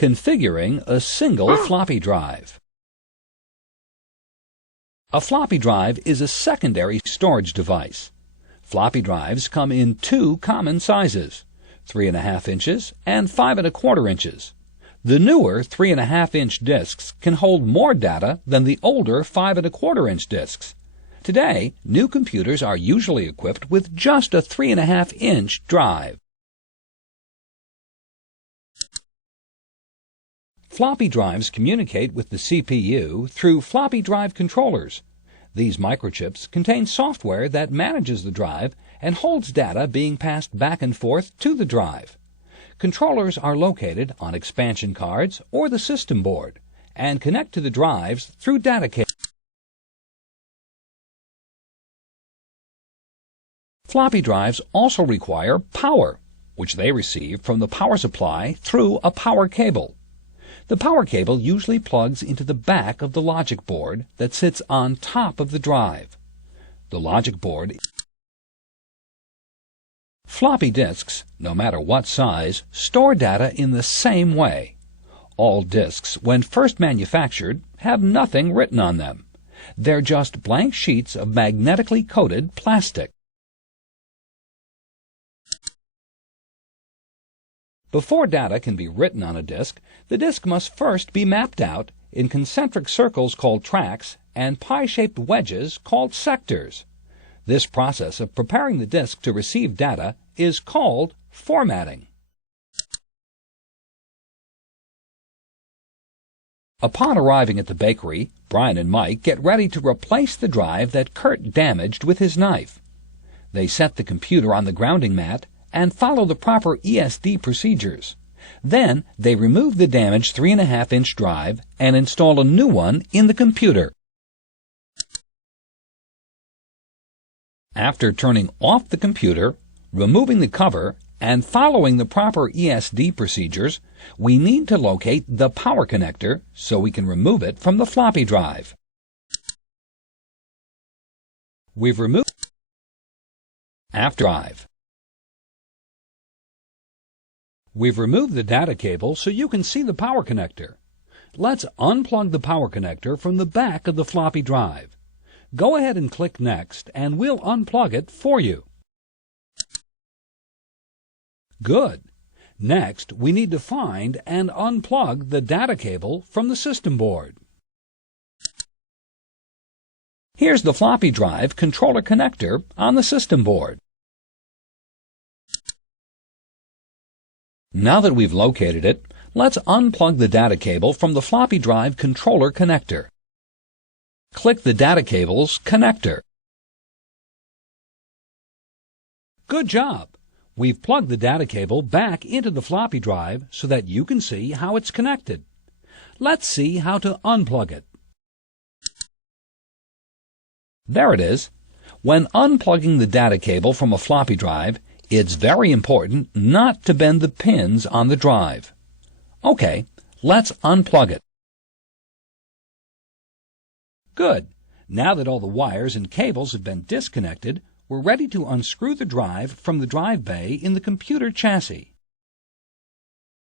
Configuring a single floppy drive. A floppy drive is a secondary storage device. Floppy drives come in two common sizes, 3.5 inches and 5.25 inches. The newer 3.5-inch disks can hold more data than the older 5.25-inch disks. Today, new computers are usually equipped with just a 3.5-inch drive. Floppy drives communicate with the CPU through floppy drive controllers. These microchips contain software that manages the drive and holds data being passed back and forth to the drive. Controllers are located on expansion cards or the system board and connect to the drives through data cables. Floppy drives also require power, which they receive from the power supply through a power cable. The power cable usually plugs into the back of the logic board that sits on top of the drive. The logic board. Floppy disks, no matter what size, store data in the same way. All disks, when first manufactured, have nothing written on them. They're just blank sheets of magnetically coated plastic. Before data can be written on a disk, the disk must first be mapped out in concentric circles called tracks and pie-shaped wedges called sectors. This process of preparing the disk to receive data is called formatting. Upon arriving at the bakery, Brian and Mike get ready to replace the drive that Kurt damaged with his knife. They set the computer on the grounding mat and follow the proper ESD procedures. Then they remove the damaged 3.5-inch drive and install a new one in the computer. After turning off the computer, removing the cover, and following the proper ESD procedures, we need to locate the power connector so we can remove it from the floppy drive. We've removed after drive. We've removed the data cable so you can see the power connector. Let's unplug the power connector from the back of the floppy drive. Go ahead and click Next, and we'll unplug it for you. Good. Next, we need to find and unplug the data cable from the system board. Here's the floppy drive controller connector on the system board. Now that we've located it, let's unplug the data cable from the floppy drive controller connector. Click the data cable's connector. Good job! We've plugged the data cable back into the floppy drive so that you can see how it's connected. Let's see how to unplug it. There it is. When unplugging the data cable from a floppy drive, it's very important not to bend the pins on the drive. Okay, let's unplug it. Good. Now that all the wires and cables have been disconnected, we're ready to unscrew the drive from the drive bay in the computer chassis.